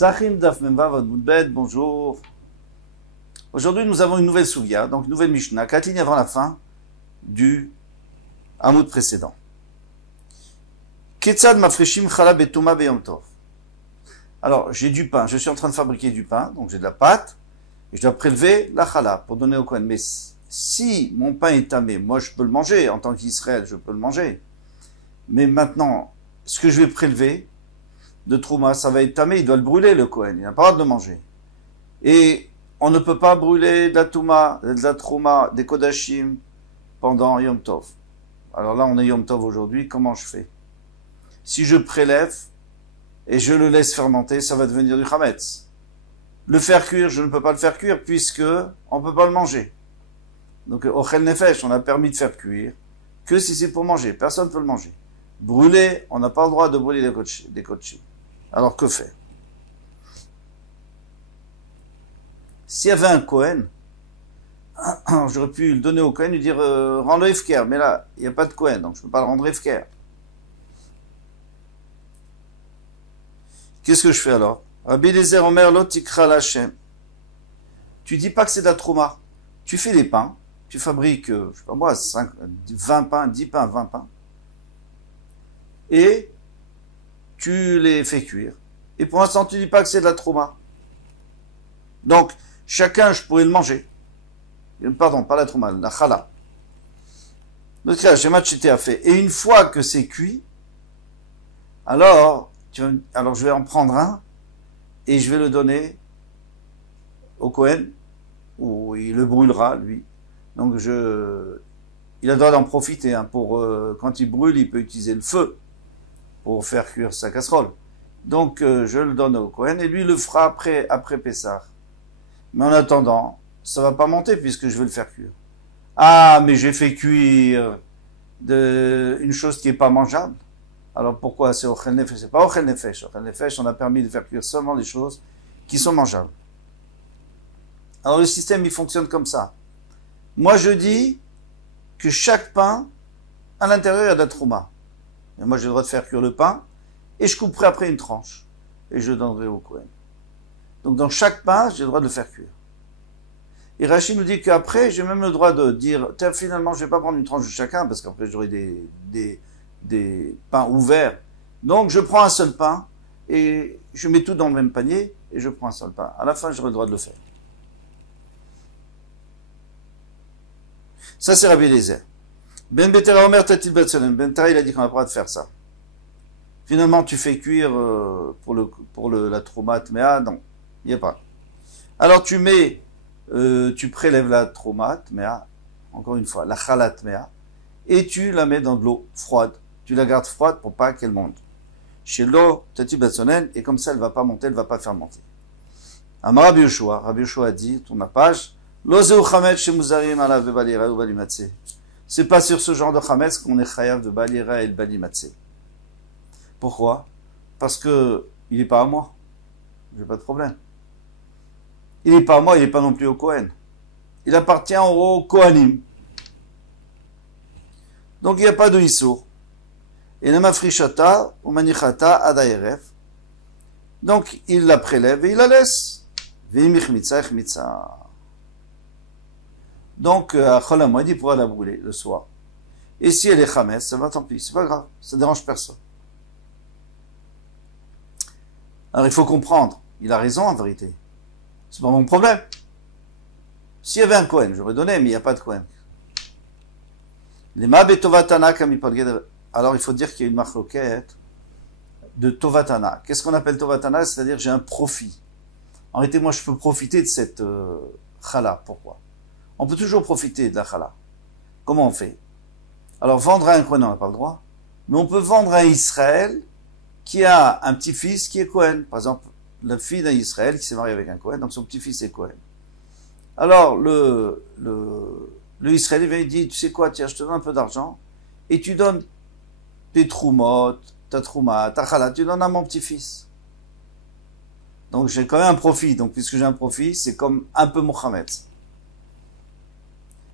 Sachim Daf Memvav Amud Bet, bonjour. Aujourd'hui, nous avons une nouvelle Souvia, donc une nouvelle Mishnah, 4 lignes avant la fin du Hamoud précédent. Ketzad mafreshim chala betuma beyom tov. Alors, j'ai du pain, je suis en train de fabriquer du pain, donc j'ai de la pâte, et je dois prélever la chala pour donner au Kohen. Mais si mon pain est tamé, moi je peux le manger, en tant qu'Israël, je peux le manger. Mais maintenant, ce que je vais prélever de Trouma, ça va être tamé, il doit le brûler le Kohen, il n'a pas le droit de le manger. Et on ne peut pas brûler de la Touma, de la Trouma, des Kodashim pendant Yom Tov. Alors là, on est Yom Tov aujourd'hui, comment je fais? Si je prélève et je le laisse fermenter, ça va devenir du Chametz. Le faire cuire, je ne peux pas le faire cuire puisque on ne peut pas le manger. Donc, Ochel Nefesh, on a permis de faire cuire que si c'est pour manger. Personne ne peut le manger. Brûler, on n'a pas le droit de brûler des Kodashim. Alors, que faire? S'il y avait un Kohen, j'aurais pu le donner au Kohen et lui dire rends-le Efker. Mais là, il n'y a pas de Kohen, donc je ne peux pas le rendre Efker. Qu'est-ce que je fais alors? Rabbi Eliezer Omer lo tikra l'Hashem. Tu dis pas que c'est de la Trouma. Tu fais des pains, tu fabriques, je sais pas moi, 20 pains, 10 pains, 20 pains, et tu les fais cuire. Et pour l'instant, tu dis pas que c'est de la Trouma. Donc, chacun, je pourrais le manger. Pardon, pas la Trouma, la Chala. Donc, j'ai matché a fait. Et une fois que c'est cuit, alors je vais en prendre un et je vais le donner au Kohen, où il le brûlera, lui. Donc, il a le droit d'en profiter. Hein, quand il brûle, il peut utiliser le feu pour faire cuire sa casserole. Donc, je le donne au Kohen et lui le fera après Pessah. Mais en attendant, ça va pas monter puisque je vais le faire cuire. Ah, mais j'ai fait cuire une chose qui est pas mangeable. Alors pourquoi c'est Ochel Nefesh? C'est pas Ochel Nefesh. Ochel Nefesh, on a permis de faire cuire seulement des choses qui sont mangeables. Alors le système, il fonctionne comme ça. Moi, je dis que chaque pain, à l'intérieur, il y a de la trouma. Et moi, j'ai le droit de faire cuire le pain et je couperai après une tranche et je donnerai au Kohen. Donc dans chaque pain, j'ai le droit de le faire cuire. Et Rachid nous dit qu'après, j'ai même le droit de dire, finalement, je vais pas prendre une tranche de chacun, parce qu'après, j'aurai des pains ouverts. Donc, je prends un seul pain, et je mets tout dans le même panier, et je prends un seul pain. À la fin, j'aurai le droit de le faire. Ça, c'est Rabbi Eliezer. Ben Betera Omer Tatil Batsonen. Ben Betera, il a dit qu'on n'a pas le droit de faire ça. Finalement, tu fais cuire pour la Trouma Tmea, non, il n'y a pas. Alors, tu prélèves la Trouma Tmea, encore une fois, la Chala Tmea, et tu la mets dans de l'eau froide. Tu la gardes froide pour pas qu'elle monte. Chez l'eau, Tati Batsonen, et comme ça, elle va pas monter, elle va pas fermenter. Amar Rabbi Yoshua a dit, tourne la page, Lozeu Chametz Shemuzarim Alav de Balira ou Balimatse. C'est pas sur ce genre de Chametz qu'on est chayav de Balira et le Balimatse. Pourquoi? Parce que il n'est pas à moi. J'ai pas de problème. Il n'est pas à moi, il n'est pas non plus au Kohen. Il appartient au Kohanim. Donc il n'y a pas de Issour. Et nama frishata ou manichata adayerev. Donc il la prélève et il la laisse. Donc à Cholamoued, il pourra la brûler le soir. Et si elle est Chametz, ça va, tant pis, c'est pas grave, ça dérange personne. Alors il faut comprendre, il a raison en vérité. C'est pas mon problème. S'il y avait un Kohen, j'aurais donné, mais il n'y a pas de Kohen. Alors il faut dire qu'il y a une marloquette de Tovatana. Qu'est-ce qu'on appelle Tovatana? C'est-à-dire j'ai un profit. En réalité, moi je peux profiter de cette chala. Pourquoi? On peut toujours profiter de la chala. Comment on fait? Alors vendre à un Kohen, on n'a pas le droit. Mais on peut vendre à Israël qui a un petit-fils qui est Kohen. Par exemple, la fille d'un Israël qui s'est mariée avec un Kohen, donc son petit-fils est Kohen. Alors, le Israël, il vient et dit, tu sais quoi, tiens, je te donne un peu d'argent, et tu donnes tes troumot, ta trouma, ta chala, tu donnes à mon petit-fils. Donc, j'ai quand même un profit. Donc, puisque j'ai un profit, c'est comme un peu Mohamed.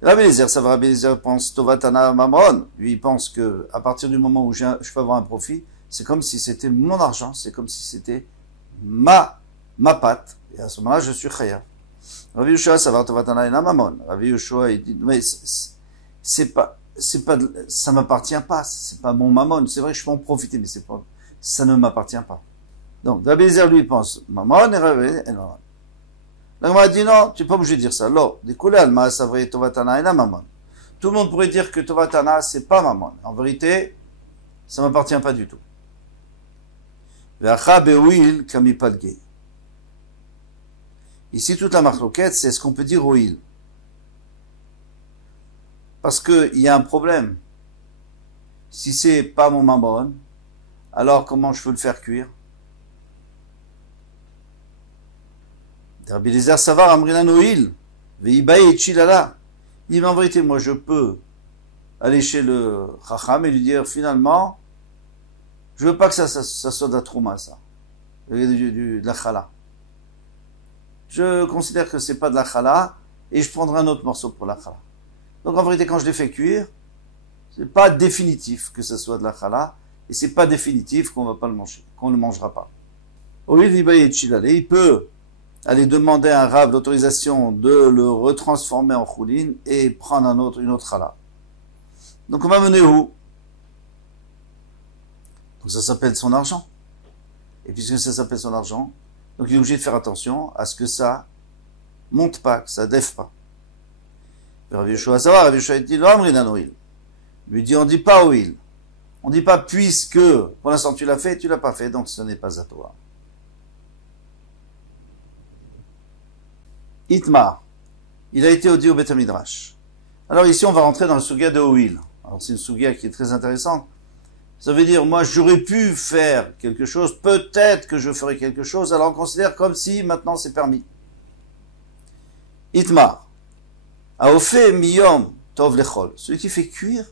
Rabbi Eliezer, ça va, Rabbi Eliezer pense Tovatana Mamon. Lui, il pense que, à partir du moment où je peux avoir un profit, c'est comme si c'était mon argent, c'est comme si c'était ma ma pâte, et à ce moment-là, je suis chayav. Rabbi Yoshua, ça va Tovatana et Mamon. Rabbi Yoshua, il dit, mais ça m'appartient pas, c'est pas mon mammon. C'est vrai que je peux en profiter, mais ça ne m'appartient pas. Donc, Rabbi Eliezer, lui, pense mammon et Rabbi et mammon. Donc, on m'a dit non, tu n'es pas obligé de dire ça. Lo, découlé alma, ça vrai Tovatana et la mammon. Tout le monde pourrait dire que Tovatana, c'est pas mammon. En vérité, ça m'appartient pas du tout. Ve'acha be'oil kamipalge. Ici, toute la marloquette, c'est ce qu'on peut dire oil. Parce qu'il y a un problème. Si c'est pas mon mammon, alors comment je peux le faire cuire? Rabbi Eliezer Savar Amrinan oil. Ve'ibaye et chilala. Il dit, mais en vérité, moi, je peux aller chez le Chacham et lui dire, finalement, je veux pas que ça soit de la trouma, ça. De la chala. Je considère que c'est pas de la chala, et je prendrai un autre morceau pour la chala. Donc, en vérité, quand je les fais cuire, c'est pas définitif que ce soit de la chala, et c'est pas définitif qu'on va pas le manger, qu'on ne le mangera pas. Il peut aller demander à un rave l'autorisation de le retransformer en choulin et prendre une autre chala. Donc, on va mener où? Donc, ça s'appelle son argent. Et puisque ça s'appelle son argent, donc il est obligé de faire attention à ce que ça monte pas, que ça déffe pas. Rabbi Yoshua savoir, Rabbi Yoshua dit, il lui dit, on dit pas oil. On dit pas puisque, pour l'instant tu l'as fait, tu l'as pas fait, donc ce n'est pas à toi. Itmar, il a été dit au Beth Midrash. Alors ici, on va rentrer dans le sugia de oil. Alors c'est une sugia qui est très intéressante. Ça veut dire, moi, j'aurais pu faire quelque chose, peut-être que je ferai quelque chose, alors on considère comme si maintenant c'est permis. Itmar, Aofe miyom tov lechol, celui qui fait cuire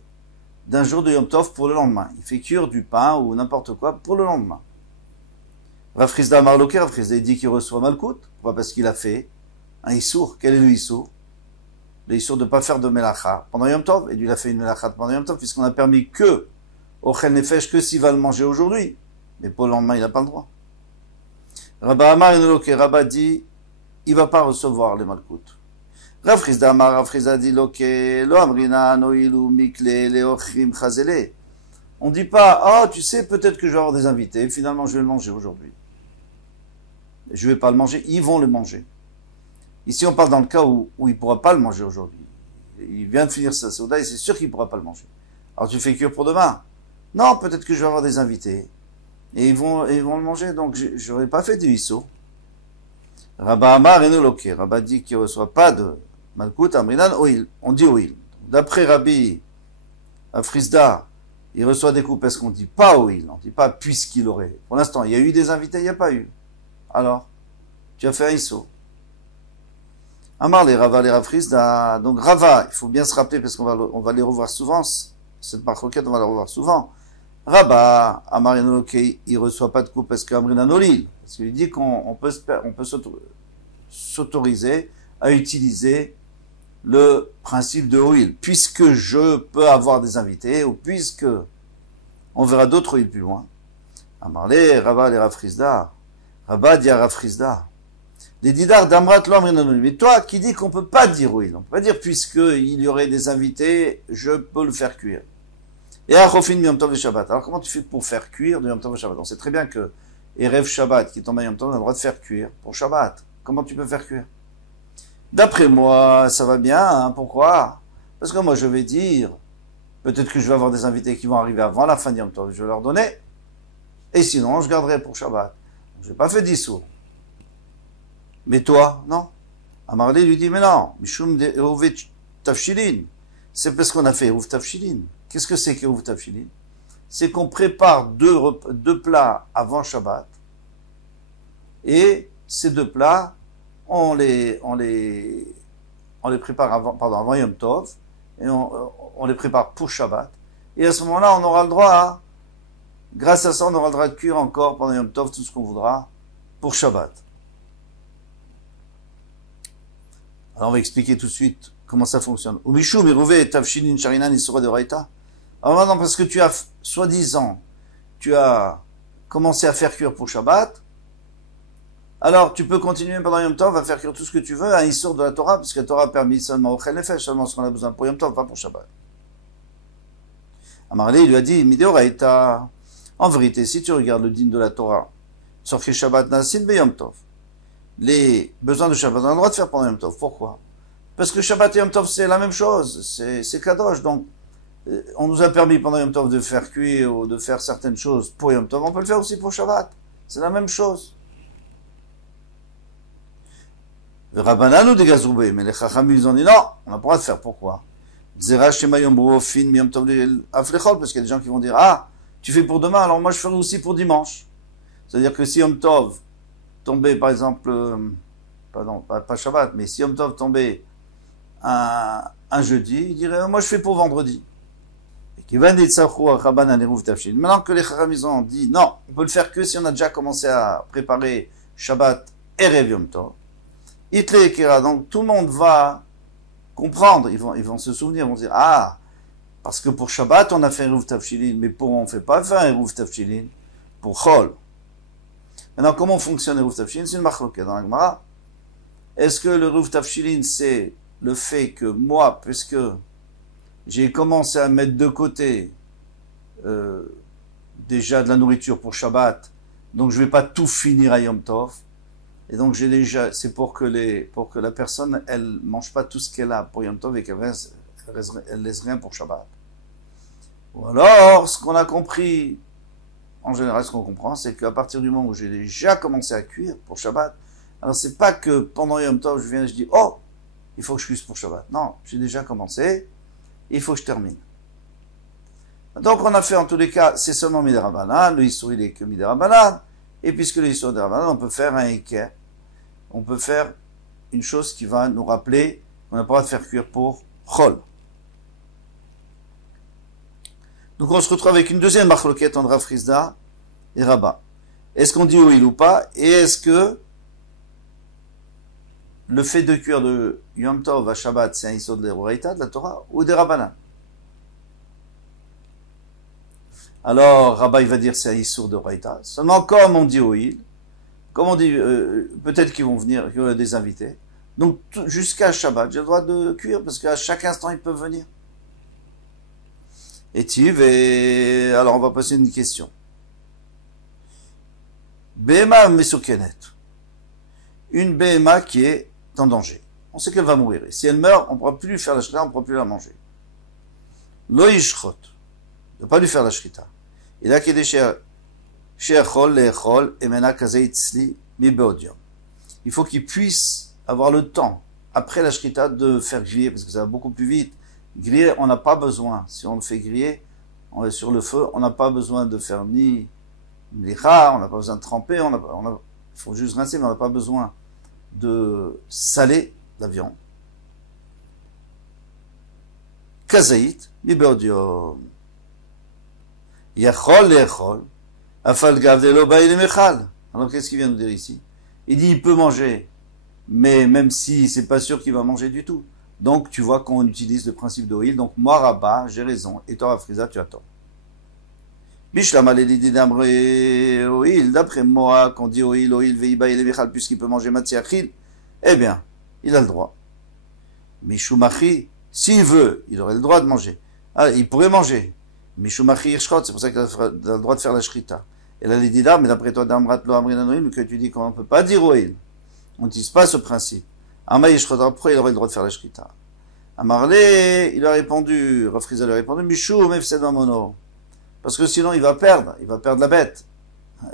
d'un jour de Yom Tov pour le lendemain. Il fait cuire du pain ou n'importe quoi pour le lendemain. Rav Chizda Marloké, Rav Chizda, il dit qu'il reçoit Malkout. Pourquoi? Parce qu'il a fait un Issour. Quel est le Issour? Le Issour de ne pas faire de Melacha pendant Yom Tov. Et lui, il a fait une Melacha pendant Yom Tov, puisqu'on a permis que Ochel Nefesh, que s'il va le manger aujourd'hui. Mais pour le lendemain, il n'a pas le droit. Rabba Amar Enoloké, Rabba dit, il ne va pas recevoir les Malkout. Rav Chizda Amar, Rav Chizda dit, Loké, Lo Amrina, Noilu, Mikle, Leochrim, Chazele. On dit pas, oh, tu sais, peut-être que je vais avoir des invités, finalement, je vais le manger aujourd'hui. Je vais pas le manger, ils vont le manger. Ici, on parle dans le cas où il pourra pas le manger aujourd'hui. Il vient de finir sa soda et c'est sûr qu'il pourra pas le manger. Alors, tu fais cuire pour demain. Non, peut-être que je vais avoir des invités. Et ils vont le manger, donc j'aurais pas fait du hisso. Rabba Amar Enoloké. Rabba dit qu'il ne reçoit pas de Malkout, Amrinan, oil. On dit oil. D'après Rabbi Afrizda, il reçoit des coupes parce qu'on dit pas oil. On dit pas puisqu'il aurait. Pour l'instant, il y a eu des invités, il n'y a pas eu. Alors, tu as fait un hisso. Amar les Rava, les Rafrizda. Donc Rava, il faut bien se rappeler parce qu'on va les revoir souvent. Cette marque-roquette, on va la revoir souvent. Rabba, Amar Enoloké, il reçoit pas de coupe parce qu'Amrinan oil. Parce qu'il dit qu'on peut s'autoriser à utiliser le principe de oil, puisque je peux avoir des invités, ou puisque on verra d'autres oil plus loin. Amarle, Rabba, les Rafrizda. Rabba dit à Rafrizda. Les didar d'Amrat l'Amrinanol. Mais toi qui dis qu'on peut pas dire oil, on peut pas dire puisque il y aurait des invités, je peux le faire cuire. Et à Chofin Yom Tov et Shabbat. Alors comment tu fais pour faire cuire de Yom Tov et Shabbat? On sait très bien que Erev Shabbat, qui tombe à Yom Tov, on a le droit de faire cuire pour Shabbat. Comment tu peux faire cuire? D'après moi, ça va bien, hein, pourquoi? Parce que moi je vais dire, peut-être que je vais avoir des invités qui vont arriver avant la fin de Yom Tov, je vais leur donner, et sinon je garderai pour Shabbat. Je n'ai pas fait d'issou. Mais toi, non. Amarli lui dit, mais non, Mishum de Eruv Tafshilin. C'est parce qu'on a fait Eruv Tafshilin. Qu'est-ce que c'est qu'Eruv Tafshilin? C'est qu'on prépare deux plats avant Shabbat, et ces deux plats, on les prépare avant Yom Tov, et on les prépare pour Shabbat. Et à ce moment-là, on aura le droit grâce à ça, on aura le droit de cuire encore pendant Yom Tov tout ce qu'on voudra pour Shabbat. Alors on va expliquer tout de suite comment ça fonctionne. Umishu mirouvé tavshilin sharinan isura de raita. Alors maintenant, parce que tu as, soi-disant, tu as commencé à faire cuire pour Shabbat, alors tu peux continuer pendant Yom Tov à faire cuire tout ce que tu veux, un issour de la Torah, parce que la Torah a permis seulement au Chel Nefesh, seulement ce qu'on a besoin pour Yom Tov, pas pour Shabbat. Amarlé, il lui a dit, Mideoraita, en vérité, si tu regardes le din de la Torah, sur que Shabbat Nasin be Yom Tov, les besoins de Shabbat, on a le droit de faire pendant Yom Tov. Pourquoi? Parce que Shabbat et Yom Tov, c'est la même chose, c'est Kadosh, donc on nous a permis pendant Yom Tov de faire cuire ou de faire certaines choses pour Yom Tov, on peut le faire aussi pour Shabbat. C'est la même chose. Le Rabbanan ou des Gazoubé, mais les Chachamim, ils ont dit non, on n'a pas le droit de faire. Pourquoi? Parce qu'il y a des gens qui vont dire, ah, tu fais pour demain, alors moi je ferai aussi pour dimanche. C'est-à-dire que si Yom Tov tombait, par exemple, pardon, pas Shabbat, mais si Yom Tov tombait un jeudi, il dirait, moi je fais pour vendredi. Maintenant que les Chachamim ont dit, non, on peut le faire que si on a déjà commencé à préparer Shabbat et Erev Yom Tov. Hitlé Kira, donc tout le monde va comprendre, ils vont se souvenir, ils vont dire, ah, parce que pour Shabbat on a fait un Eruv Tavshilin, mais on ne fait pas faire un Eruv Tavshilin pour Chol. Maintenant, comment fonctionne Eruv Tavshilin? C'est une machloket dans la Gemara. Est-ce que le Eruv Tavshilin, c'est le fait que moi, puisque j'ai commencé à mettre de côté déjà de la nourriture pour Shabbat, donc je vais pas tout finir à Yom Tov, et donc c'est pour que la personne, elle mange pas tout ce qu'elle a pour Yom Tov et qu'elle laisse rien pour Shabbat. Ou alors, ce qu'on a compris, en général, ce qu'on comprend, c'est qu'à partir du moment où j'ai déjà commencé à cuire pour Shabbat, alors c'est pas que pendant Yom Tov, je viens et je dis, oh, il faut que je cuise pour Shabbat. Non, j'ai déjà commencé, il faut que je termine. Donc on a fait en tous les cas, c'est seulement Midarabanan, le Issour il est que Midarabanan, et puisque le Issour Midarabanan, on peut faire un Iker, on peut faire une chose qui va nous rappeler qu'on n'a pas le droit de faire cuire pour Chol. Donc on se retrouve avec une deuxième machloket entre Rav Chisda et Rabba. Est-ce qu'on dit oui ou pas? Et est-ce que le fait de cuire de Yom Tov à Shabbat, c'est un Issour de l'Eroraita, de la Torah, ou des Rabbanan? Alors, Rabba, il va dire c'est un Issour de Raïta. Seulement, comme on dit Oil, comme on dit, peut-être qu'ils vont venir, qu'il y a des invités. Donc, jusqu'à Shabbat, j'ai le droit de cuire, parce qu'à chaque instant, ils peuvent venir. Et alors, on va passer une question. Behema Mesoukenet. Une Behema qui est en danger. On sait qu'elle va mourir. Et si elle meurt, on ne pourra plus lui faire la shrita, on ne pourra plus la manger. Lo yishchot. Ne pas lui faire la shrita. Il a qu'il il faut qu'il puisse avoir le temps, après la shrita, de faire griller, parce que ça va beaucoup plus vite. Griller, on n'a pas besoin. Si on le fait griller, on est sur le feu, on n'a pas besoin de faire ni licha, on n'a pas besoin de tremper, il faut juste rincer, mais on n'a pas besoin de saler la viande. Kazaït, mibodium. Yachol lechol, afal gavdelo ba'il mechal. Alors qu'est-ce qu'il vient nous dire ici? Il dit il peut manger, mais même si c'est pas sûr qu'il va manger du tout. Donc tu vois qu'on utilise le principe d'Oil. Donc moi Rabat, j'ai raison, et toi Rafriza, tu as tort. Bishlam aledi d'amre Oil, d'après moi, qu'on dit Oil veiba il mechal, puisqu'il peut manger matiachil, eh bien, il a le droit. Mishumachi, s'il veut, il aurait le droit de manger. Ah, il pourrait manger. Mishumachi Hirshchot, c'est pour ça qu'il a le droit de faire la shrita. Et là, les dida, mais d'après toi, d'amrat lo amrinanoïm, que tu dis qu'on ne peut pas dire oil. On n'utilise pas ce principe. Ama Hirshchot, après, il aurait le droit de faire la shrita. Amarlé, il a répondu, Rafriza lui a répondu, Mishou, mefsed mamono. Parce que sinon, il va perdre la bête.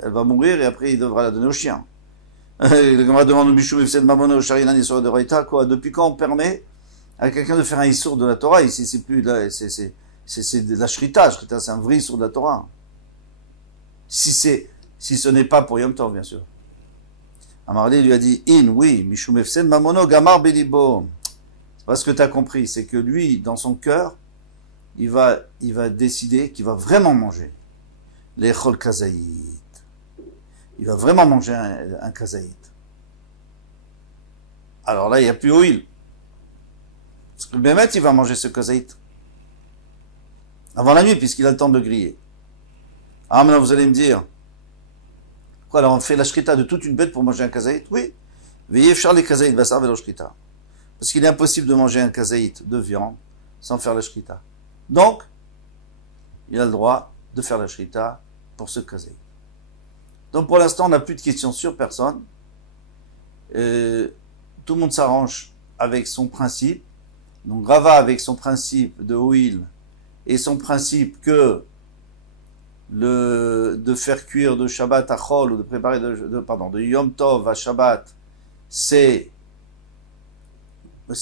Elle va mourir et après, il devra la donner au chien. Le Gemara demande Mishou, mefsed mamono, sharinan, issour de Reita, quoi. Depuis quand on permet à quelqu'un de faire un issour de la Torah? Ici, c'est plus, là, c'est de la shrita. Shrita, c'est un vrai sur de la Torah. Si ce n'est pas pour Yom Tov, bien sûr. Amarli lui a dit, oui, Mishum Efsen Mamono Gamar Belibo. C'est pas ce que tu as compris, c'est que lui, dans son cœur, il va décider qu'il va vraiment manger les Chol Kazaït. Il va vraiment manger un Kazaït. Alors là, il n'y a plus Oil. Parce que le Bémet, il va manger ce Kazaït. Avant la nuit, puisqu'il a le temps de griller. Ah, maintenant vous allez me dire, Quoi, alors on fait la shrita de toute une bête pour manger un kazaït? Oui. Veillez faire les kazaït basar velo shrita. Parce qu'il est impossible de manger un kazaït de viande sans faire la shrita. Donc, il a le droit de faire la shrita pour ce kazaït. Donc pour l'instant, on n'a plus de questions sur personne. Tout le monde s'arrange avec son principe. Donc Rava avec son principe de huile et son principe que de faire cuire de Shabbat à Chol ou de préparer de Yom Tov à Shabbat, c'est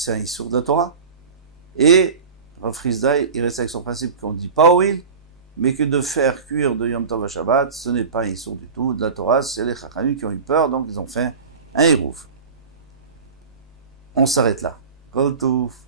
un issour de la Torah. Et Rav Frizdai, il reste avec son principe qu'on ne dit pas huile, mais que de faire cuire de Yom Tov à Shabbat, ce n'est pas un issour du tout de la Torah. C'est les Chachamim qui ont eu peur, donc ils ont fait un hérouf. On s'arrête là. Kol Touf.